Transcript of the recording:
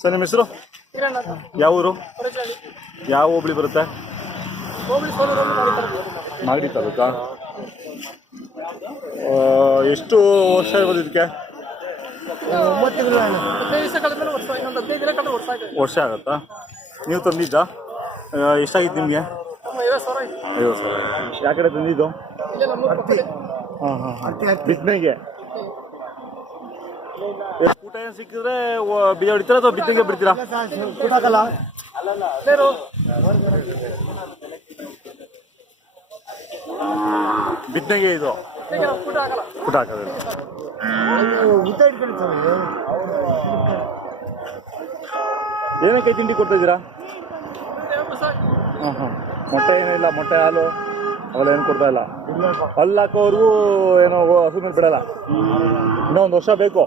Sir ನಿಮ್ಮ ಹೆಸರು? ಯಾವ ಊರು? ಯಾವ ಹೋಬಳಿ ಬರುತ್ತೆ? ಮಾಗಡಿ ತಾಲೂಕಾ? ಎಷ್ಟು ವರ್ಷ ಇರ್ಬೋದು ಇದಕ್ಕೆ? ವರ್ಷ ಆಗುತ್ತಾ? ನೀವು ತಂದಿದ್ದಾ? ಎಷ್ಟಾಗಿತ್ತು ನಿಮಗೆ? 50,000. ಯಾವ ಕಡೆ ತಂದಿದ್ದು? ಬಿತ್ತನೆಗೆ. ಊಟ ಏನು ಸಿಕ್ಕಿದ್ರೆ ಬೀಜ ಹೊಡಿತೀರಾ ಅಥವಾ ಬಿತ್ತನೆಗೆ ಬಿಡ್ತೀರಾ? ಬಿತ್ತನೆಗೆ ಇದು ಊಟ ಹಾಕೋದು. ಏನಕ್ಕೆ ತಿಂಡಿ ಕೊಡ್ತಾ ಇದ್ದೀರಾ? ಮೊಟ್ಟೆ ಏನಿಲ್ಲ, ಮೊಟ್ಟೆ ಹಾಲು ಅವೆಲ್ಲ ಏನು ಕೊಡ್ತಾ ಇಲ್ಲ. ಹಲ್ಲು ಹಾಕೋರ್ಗೂ ಏನೋ ಹಸು ಮೇಲೆ ಬಿಡಲ್ಲ. ಇನ್ನೂ 1 ವರ್ಷ ಬೇಕು.